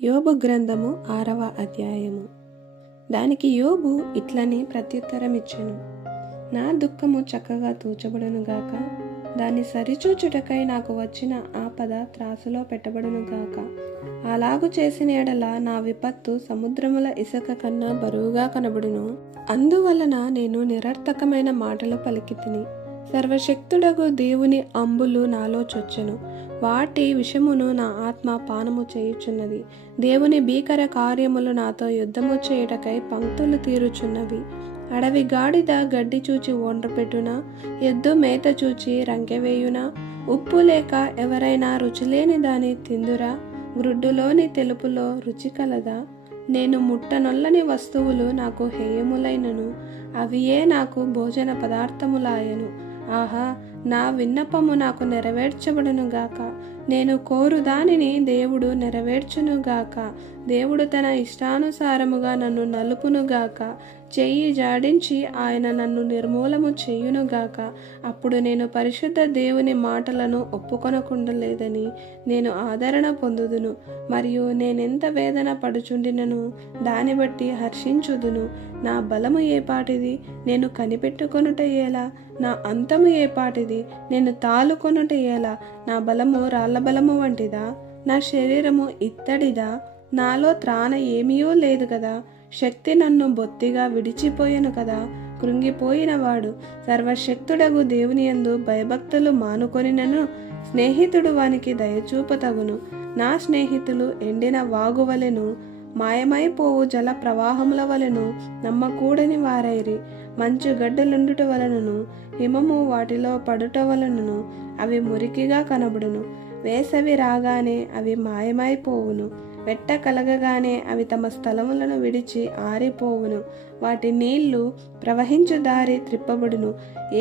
యోబు గ్రంథము 6వ అధ్యాయము. దానికి యోబు ఇట్లని ప్రత్యుత్తరమిచ్చెను. నా దుఃఖము చక్కగా తూచబడునుగాక, దాన్ని సరిచూచుటకై నాకు వచ్చిన ఆపద త్రాసులో పెట్టబడునుగాక. అలాగు చేసిన ఎడల నా విపత్తు సముద్రముల ఇసుక కన్నా బరువుగా కనబడును. అందువలన నేను నిరర్థకమైన మాటలు పలికితిని. సర్వశక్తుడగు దేవుని అంబులు నాలో చొచ్చెను. వాటి విషమును నా ఆత్మ పానము చేయుచున్నది. దేవుని భీకర కార్యములు నాతో యుద్ధము చేయుటకై పంక్తులు తీరుచున్నవి. అడవి గాడిద గడ్డి చూచి ఒండ్రపెట్టునా, ఎద్దు మేత చూచి రంకెవేయునా? ఉప్పు లేక ఎవరైనా రుచిలేని దాని తిందురా? గ్రుడ్డులోని తెలుపులో రుచి కలదా? నేను ముట్టనొల్లని వస్తువులు నాకు హేయములైనను, అవియే నాకు భోజన పదార్థములాయను. ఆహా, నా విన్నపము నాకు నెరవేర్చబడునుగాక. నేను కోరు దానిని దేవుడు నెరవేర్చునుగాక. దేవుడు తన ఇష్టానుసారముగా నన్ను నలుపునుగాక. చెయ్యి జాడించి ఆయన నన్ను నిర్మూలము చేయునుగాక. అప్పుడు నేను పరిశుద్ధ దేవుని మాటలను ఒప్పుకొనకుండలేదని నేను ఆదరణ పొందుదును. మరియు నేనెంత వేదన పడుచుండినను దాన్ని బట్టి హర్షించుదును. నా బలము ఏపాటిది? నేను కనిపెట్టుకొనుట ఎలా? నా అంతము ఏపాటిది? నేను తాలుకొనుట ఎలా? నా బలము రాళ్ల బలము వంటిదా? నా శరీరము ఇత్తడిదా? నాలో త్రాణ ఏమీయూ లేదు కదా. శక్తి నన్ను బొత్తిగా విడిచిపోయెను కదా. కృంగిపోయిన వాడు సర్వశక్తుడగు దేవుని యందు భయభక్తులు మానుకొనినను స్నేహితుడు వానికి దయచూపతగును. నా స్నేహితులు ఎండిన వాగువలెను, మాయమైపోవు జల ప్రవాహముల వలెను నమ్మకూడని వారైరి. మంచు గడ్డలుండుట వలనను హిమము వాటిలో పడుట వలనను అవి మురికిగా కనబడును. వేసవి రాగానే అవి మాయమైపోవును. వెట్ట కలగగానే అవి తమ స్థలములను విడిచి ఆరిపోవును. వాటి నీళ్లు ప్రవహించు దారి త్రిప్పబడును.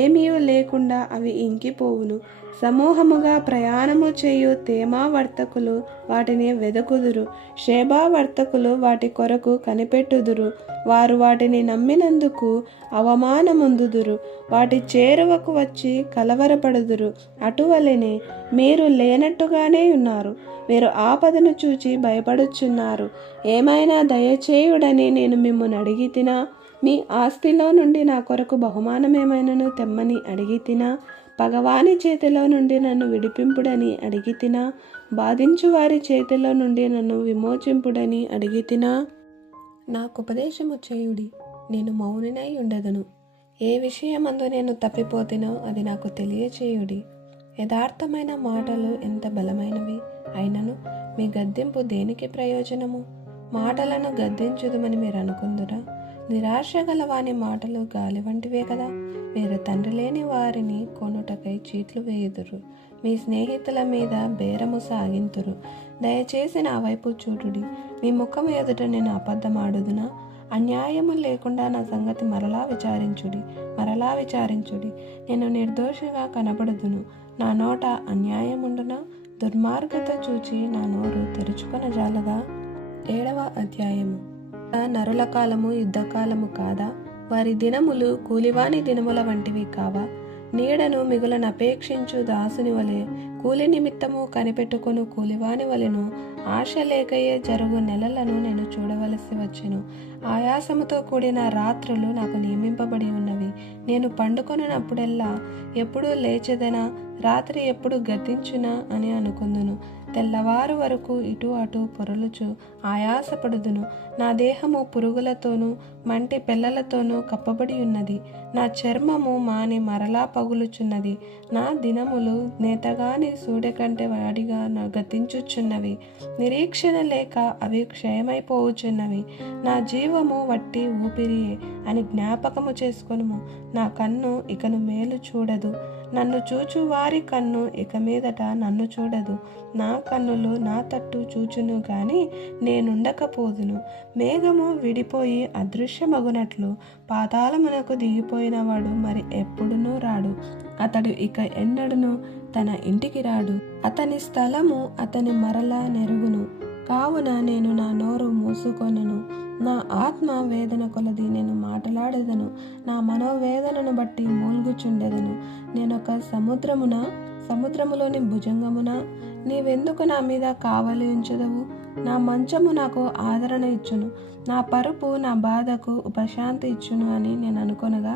ఏమీ లేకుండా అవి ఇంకిపోవును. సమూహముగా ప్రయాణము చేయు తేమా వర్తకులు వాటిని వెదకుదురు. షేబా వర్తకులు వాటి కొరకు కనిపెట్టుదురు. వారు వాటిని నమ్మినందుకు అవమానముందుదురు. వాటి చేరువకు వచ్చి కలవరపడుదురు. అటువలనే మీరు లేనట్టుగానే ఉన్నారు. మీరు ఆపదను చూచి భయపడుచున్నారు. ఏమైనా దయచేయుడని నేను మిమ్మల్ని అడిగితినా? మీ ఆస్తిలో నుండి నా కొరకు బహుమానమేమైనను తెమ్మని అడిగితినా? పగవాని చేతిలో నుండి నన్ను విడిపింపుడని అడిగితినా? బాధించు వారి చేతిలో నుండి నన్ను విమోచింపుడని అడిగితినా? నాకు ఉపదేశము చేయుడి, నేను మౌనినై ఉండదను. ఏ విషయమందు నేను తప్పిపోతినో అది నాకు తెలియచేయుడి. యథార్థమైన మాటలు ఎంత బలమైనవి అయినను మీ గద్దింపు దేనికి ప్రయోజనము? మాటలను గద్దించుదుమని మీరు అనుకుందురా? నిరాశ గల వాని మాటలు గాలి వంటివే కదా. మీరు తండ్రి లేని వారిని కొనుటకై చీట్లు వేయుదురు. మీ స్నేహితుల మీద బేరము సాగింతురు. దయచేసి నా వైపు చూడుడి. మీ ముఖం ఎదుట నేను అబద్ధమాడుదునా? అన్యాయము లేకుండా నా సంగతి మరలా విచారించుడి. నేను నిర్దోషిగా కనబడుదును. నా నోట అన్యాయముండునా? దుర్మార్గత చూచి నా నోరు తెరుచుకొన జాలదా? 7వ అధ్యాయము. నరుల కాలము యుద్ధకాలము కాదా? వారి దినములు కూలివాని దినముల వంటివి కావా? నీడను మిగులనపేక్షించు దాసుని వలె, కూలి నిమిత్తము కనిపెట్టుకొను కూలివాని వలెను ఆశ లేకయే జరుగు నెలలను నేను చూడవలసి వచ్చెను. ఆయాసముతో కూడిన రాత్రులు నాకు నియమింపబడి ఉన్నవి. నేను పండుకొనున్నప్పుడెల్లా ఎప్పుడు లేచెదనా, రాత్రి ఎప్పుడు గతించునా అని అనుకుందును. తెల్లవారు వరకు ఇటు అటు పొరలుచు ఆయాసపడుదును. నా దేహము పురుగులతోనూ మంటి పెళ్ళలతోనూ కప్పబడి ఉన్నది. నా చర్మము మాని మరలా పగులుచున్నది. నా దినములు నేతగాని సూర్య కంటే వాడిగా గతించుచున్నవి. నిరీక్షణ లేక అవి క్షయమైపోవచ్చున్నవి. నా జీవము వట్టి ఊపిరియే అని జ్ఞాపకము చేసుకొనుము. నా కన్ను ఇకను మేలు చూడదు. నన్ను చూచు వారి కన్ను ఇక మీదట నన్ను చూడదు. నా కన్నులు నా తట్టు చూచును గాని నేనుండకపోదును. మేఘము విడిపోయి అదృశ్యమగునట్లు పాతాళమునకు దిగిపోయిన వాడు మరి ఎప్పుడునూ రాడు. అతడు ఇక ఎన్నడూను తన ఇంటికి రాడు. అతని స్థలము అతని మరలా నెరుగును. కావున నేను నా నోరు మూసుకొనెను. నా ఆత్మ వేదన కొలది నేను మాట్లాడేదను. నా మనోవేదనను బట్టి మూల్గుచుండెదను. నేనొక సముద్రములోని భుజంగమున? నీవెందుకు నా మీద కావలి ఉంచదవు? నా మంచము నాకు ఆదరణ ఇచ్చును, నా పరుపు నా బాధకు ఉపశాంతి ఇచ్చును అని నేను అనుకొనగా,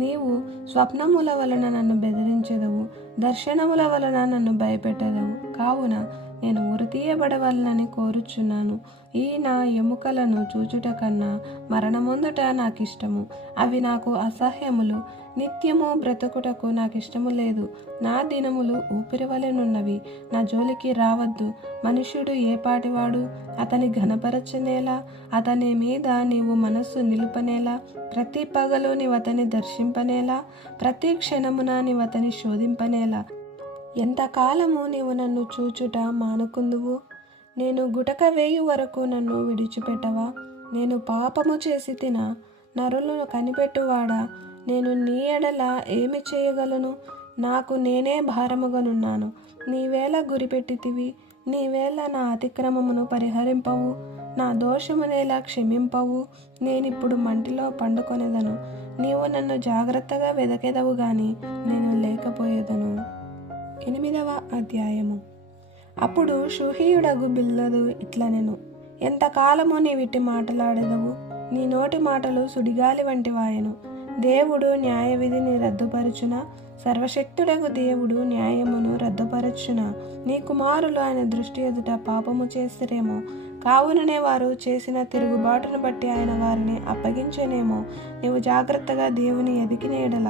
నీవు స్వప్నముల వలన నన్ను బెదిరించెదవు, దర్శనముల వలన నన్ను భయపెట్టెదవు. కావున నేను ఉరితీయబడవలనని కోరుచున్నాను. ఈ నా ఎముకలను చూచుట కన్నా మరణమొందుట నాకిష్టము. అవి నాకు అసహ్యములు. నిత్యము బ్రతుకుటకు నాకిష్టము లేదు. నా దినములు ఊపిరివలెనున్నవి. నా జోలికి రావద్దు. మనుష్యుడు ఏ పాటివాడు? అతని ఘనపరచనేలా? అతని మీద నీవు మనస్సు నిలుపనేలా? ప్రతి పగలు నీవతని దర్శింపనేలా? ప్రతి క్షణమున నీవతని శోధింపనేలా? ఎంతకాలము నీవు నన్ను చూచుట మానుకుందువు? నేను గుటక వేయు వరకు నన్ను విడిచిపెట్టవా? నేను పాపము చేసి తినా? నరులను కనిపెట్టువాడా, నేను నీ ఎడల ఏమి చేయగలను? నాకు నేనే భారముగానున్నాను. నీవేళ గురిపెట్టితివి? నీవేళ నా అతిక్రమమును పరిహరింపవు? నా దోషమునేలా క్షమింపవు? నేనిప్పుడు మంటిలో పండుకొనేదను. నీవు నన్ను జాగ్రత్తగా వెదకెదవు గాని నేను లేకపోయేదను. 8వ అధ్యాయము. అప్పుడు షూహీయుడగు బిల్దదు ఇట్లనెను, ఎంతకాలము నీవిట్టి మాటలాడెదవు? నీ నోటి మాటలు సుడిగాలి వంటి వాయెను. దేవుడు న్యాయ విధిని రద్దుపరచునా? సర్వశక్తుడగు దేవుడు న్యాయమును రద్దుపరచునా? నీ కుమారులు ఆయన దృష్టి ఎదుట పాపము చేసిరేమో, కావుననే వారు చేసిన తిరుగుబాటును బట్టి ఆయన వారిని అప్పగించనేమో. నీవు జాగ్రత్తగా దేవుని ఎదిగిన ఎడల,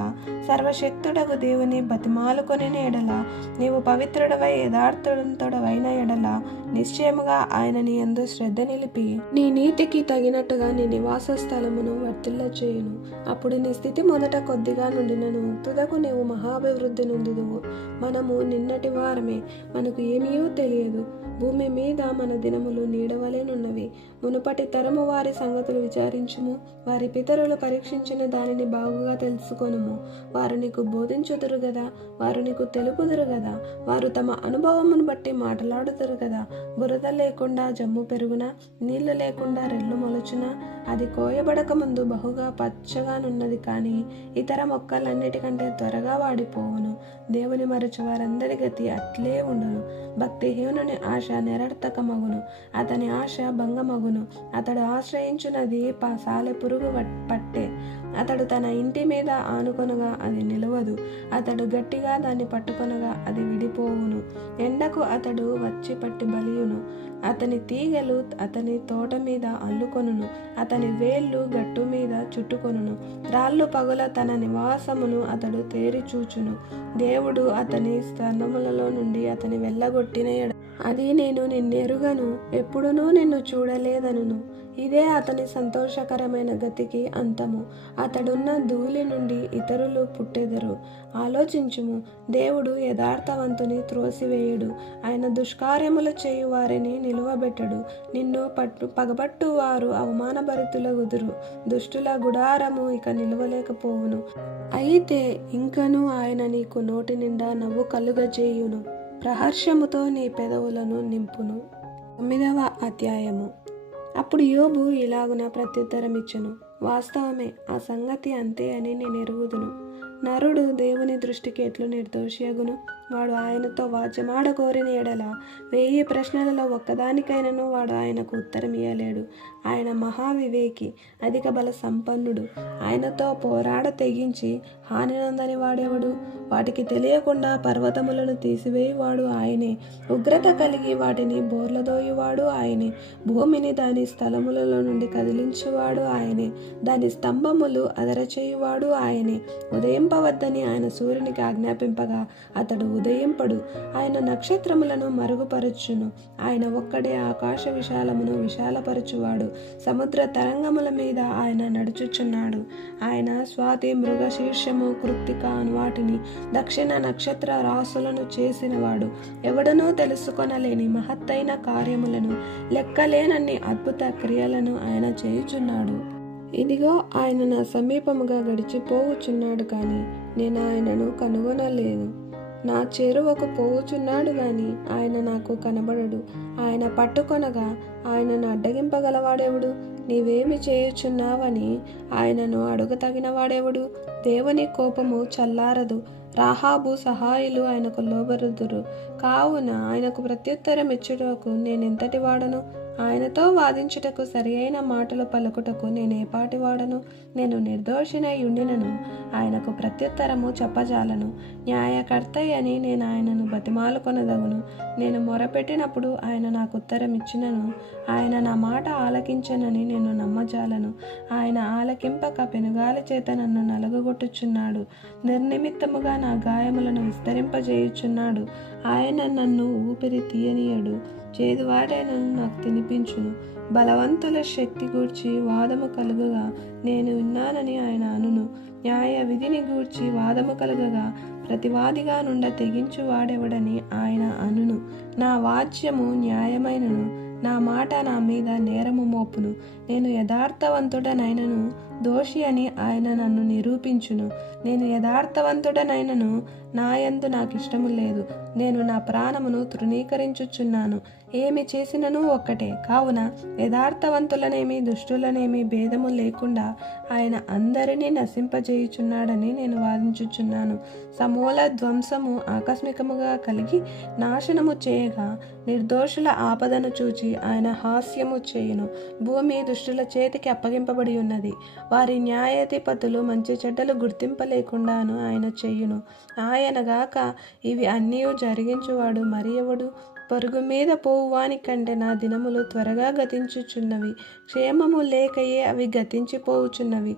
సర్వశక్తుడగు దేవుని బతిమాలుకొని ఎడల, నీవు పవిత్రుడవై యథార్థుడవైన ఎడల, నిశ్చయముగా ఆయన నీ యందు శ్రద్ధ నిలిపి నీ నీతికి తగినట్టుగా నీ నివాస స్థలమును వర్తిల్ల చేయును. అప్పుడు నీ స్థితి మొదట కొద్దిగా నుండినను తుదకు నీవు మహాభివృద్ధి నొందుదువు. మనము నిన్నటి వారమే, మనకు ఏమీయూ తెలియదు. భూమి మీద మన దినములు నీడవలేనున్నవి. మునుపటి తరము వారి సంగతులు విచారించుము. వారి పితరులు పరీక్షించిన దానిని బాగుగా తెలుసుకొనుము. వారు నీకు బోధించుదురు గదా, వారు నీకు తెలుపుదురు గదా. వారు తమ అనుభవమును బట్టి మాట్లాడుదురు గదా. బురద లేకుండా జమ్ము పెరుగునా, నీళ్లు లేకుండా రెల్లు మొలచునా? అది కోయబడక ముందు బహుగా పచ్చగానున్నది, కానీ ఇతర మొక్కలన్నిటికంటే త్వరగా వాడిపోవును. దేవుని మరచు వారందరి గతి అట్లే ఉండును. భక్తిహీనుని ఆశ నిరర్థకమగును, అతని ఆశ భంగమగును. అతడు ఆశ్రయించున్నది సాలె పురుగు పట్టే. అతడు తన ఇంటి మీద ఆనుకొనగా అది నిలవదు. అతడు గట్టిగా దాన్ని పట్టుకొనగా అది విడిపోవును. ఎండకు అతడు వచ్చి పట్టి బలియును. అతని తీగలు అతని తోట మీద అల్లుకొనును. అతని వేళ్ళు గట్టు మీద చుట్టుకొనును. రాళ్ళు పగుల తన నివాసమును అతడు తేరి చూచును. దేవుడు అతని స్తనములలో నుండి అతని వెళ్ళగొట్టిన అది నేను నిన్నెరుగను, ఎప్పుడునూ నిన్ను చూడలేదనును. ఇదే అతని సంతోషకరమైన గతికి అంతము. అతడున్న ధూళి నుండి ఇతరులు పుట్టెదరు. ఆలోచించుము, దేవుడు యథార్థవంతుని త్రోసివేయుడు. ఆయన దుష్కార్యములు చేయు వారిని నిలువబెట్టడు. నిన్ను పగబట్టు వారు అవమానభరితులగుదురు. దుష్టుల గుడారము ఇక నిలువలేకపోవును. అయితే ఇంకను ఆయన నీకు నోటి నిండా నవ్వు కలుగజేయును, ప్రహర్షముతో నీ పెదవులను నింపును. 9వ అధ్యాయము. అప్పుడు యోబు ఇలాగున ప్రత్యుత్తరం ఇచ్చెను, వాస్తవమే, ఆ సంగతి అంతే అని నేను ఎరుగుదును. నరుడు దేవుని దృష్టికి ఎట్లు నిర్దోషియగును? వాడు ఆయనతో వాద్యమాడ కోరిన ఎడల 1000 ప్రశ్నలలో ఒక్కదానికైనను వాడు ఆయనకు ఉత్తరం ఇయ్యలేడు. ఆయన మహావివేకి, అధిక బల సంపన్నుడు. ఆయనతో పోరాడ తెగించి హాని నొందని వాడెవడు? వాటికి తెలియకుండా పర్వతములను తీసివేయువాడు ఆయనే. ఉగ్రత కలిగి వాటిని బోర్లదోయువాడు ఆయనే. భూమిని దాని స్థలములలో నుండి కదిలించువాడు ఆయనే. దాని స్తంభములు అదరచేయువాడు ఆయనే. ఉదయింపవద్దని ఆయన సూర్యునికి ఆజ్ఞాపింపగా అతడు ఉదయింపడు. ఆయన నక్షత్రములను మరుగుపరచును. ఆయన ఒక్కడే ఆకాశ విశాలమును విశాలపరచువాడు. సముద్ర తరంగముల మీద ఆయన నడుచుచున్నాడు. ఆయన స్వాతి మృగశీర్షము కృత్తిక అను వాటిని దక్షిణ నక్షత్ర రాసులను చేసినవాడు. ఎవడనూ తెలుసుకొనలేని మహత్తైన కార్యములను, లెక్కలేనన్ని అద్భుత క్రియలను ఆయన చేయుచున్నాడు. ఇదిగో ఆయన నా సమీపముగా గడిచిపోవుచున్నాడు, కానీ నేను ఆయనను కనుగొనలేదు. నా చేరువకు పోవుచున్నాడు, గాని ఆయన నాకు కనబడడు. ఆయన పట్టుకొనగా ఆయనను అడ్డగింపగలవాడెవడు? నీవేమి చేయుచున్నావని ఆయనను అడుగతగిన వాడెవడు? దేవుని కోపము చల్లారదు. రాహాబు సహాయులు ఆయనకు లోబరుదురు. కావున ఆయనకు ప్రత్యుత్తరం ఇచ్చుటకు నేనెంతటి వాడను? ఆయనతో వాదించుటకు సరి అయిన మాటలు పలుకుటకు నేనేపాటివాడను? నేను నిర్దోషినై ఉండినను ఆయనకు ప్రత్యుత్తరము చెప్పజాలను. న్యాయకర్తయ్యని నేను ఆయనను బతిమాలుకొనదగును. నేను మొరపెట్టినప్పుడు ఆయన నాకు ఉత్తరం ఇచ్చినను. ఆయన నా మాట ఆలకించనని నేను నమ్మజాలను. ఆయన ఆలకింపక పెనుగాలి చేత నన్ను నలుగగొట్టుచున్నాడు. నిర్నిమిత్తముగా నా గాయములను విస్తరింపజేయుచున్నాడు. ఆయన నన్ను ఊపిరి తీయనీయడు. చేదువాడైనను నాకు తినిపించును. బలవంతుల శక్తి గూర్చి వాదము కలుగగా నేను విన్నానని ఆయన అనును. న్యాయ విధిని గూర్చి వాదము కలుగగా ప్రతివాదిగా నుండ తెగించు వాడెవడని ఆయన అనును. నా వాచ్యము న్యాయమైనను, నా మాట నా మీద నేరము మోపును. నేను యథార్థవంతుడనైనను దోషి అని ఆయన నన్ను నిరూపించును. నేను యథార్థవంతుడనైనను నాయందు నాకు ఇష్టము లేదు. నేను నా ప్రాణమును తృణీకరించుచున్నాను. ఏమి చేసినను ఒక్కటే. కావున యథార్థవంతులనేమి దుష్టులనేమి భేదము లేకుండా ఆయన అందరినీ నశింపజేయుచున్నాడని నేను వాదించుచున్నాను. సమూల ధ్వంసము ఆకస్మికముగా కలిగి నాశనము చేయగా నిర్దోషుల ఆపదను చూచి ఆయన హాస్యము చేయును. భూమి దుష్టుల చేతికి అప్పగింపబడి ఉన్నది. వారి న్యాయాధిపతులు మంచి చెడ్డలు గుర్తింపలేకుండాను ఆయన చెయ్యును. ఆయనగాక ఇవి అన్నీ జరిగించువాడు మరి ఎవడు? పరుగు మీద పోవువాని కంటే నా దినములు త్వరగా గతించుచున్నవి. క్షేమము లేకయే అవి గతించిపోవుచున్నవి.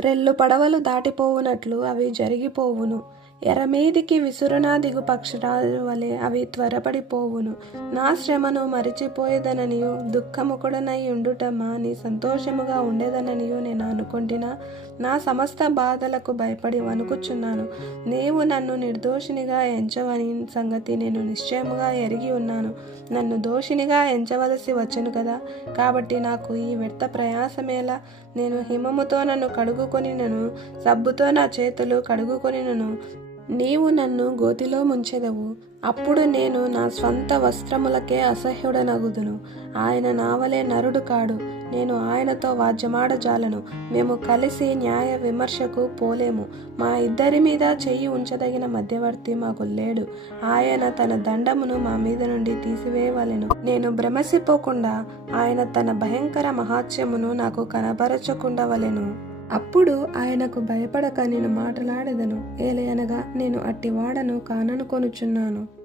రెల్లు పడవలు దాటిపోవునట్లు అవి జరిగిపోవును. ఎరమీదికి విసురునా దిగు పక్షురాజు వలె అవి త్వరపడిపోవును. నా శ్రమను మరిచిపోయేదననియు దుఃఖముకుడనై ఉండుట మాని సంతోషముగా ఉండేదననియు నేను అనుకొంటినా నా సమస్త బాధలకు భయపడి వణుకుచున్నాను. నీవు నన్ను నిర్దోషినిగా ఎంచవని సంగతి నేను నిశ్చయముగా ఎరిగి ఉన్నాను. నన్ను దోషినిగా ఎంచవలసి వచ్చెను కదా. కాబట్టి నాకు ఈ వ్యర్థ ప్రయాసమేలా? నేను హిమముతో నన్ను కడుగుకొనినను, సబ్బుతో నా చేతులు కడుగుకొనినను. నీవు నన్ను గోతిలో ముంచెదవు. అప్పుడు నేను నా స్వంత వస్త్రములకే అసహ్యుడనగుదును. ఆయన నావలే నరుడు కాడు. నేను ఆయనతో వాద్యమాడజాలను. మేము కలిసి న్యాయ విమర్శకు పోలేము. మా ఇద్దరి మీద చెయ్యి ఉంచదగిన మధ్యవర్తి మాకు లేడు. ఆయన తన దండమును మా మీద నుండి తీసివేయవలెను. నేను భ్రమసిపోకుండా ఆయన తన భయంకర మహాత్మ్యమును నాకు కనబరచకుండవలెను. అప్పుడు ఆయనకు భయపడక నేను మాట్లాడెదను. ఏలయనగా నేను అట్టివాడను కాననుకొనుచున్నాను.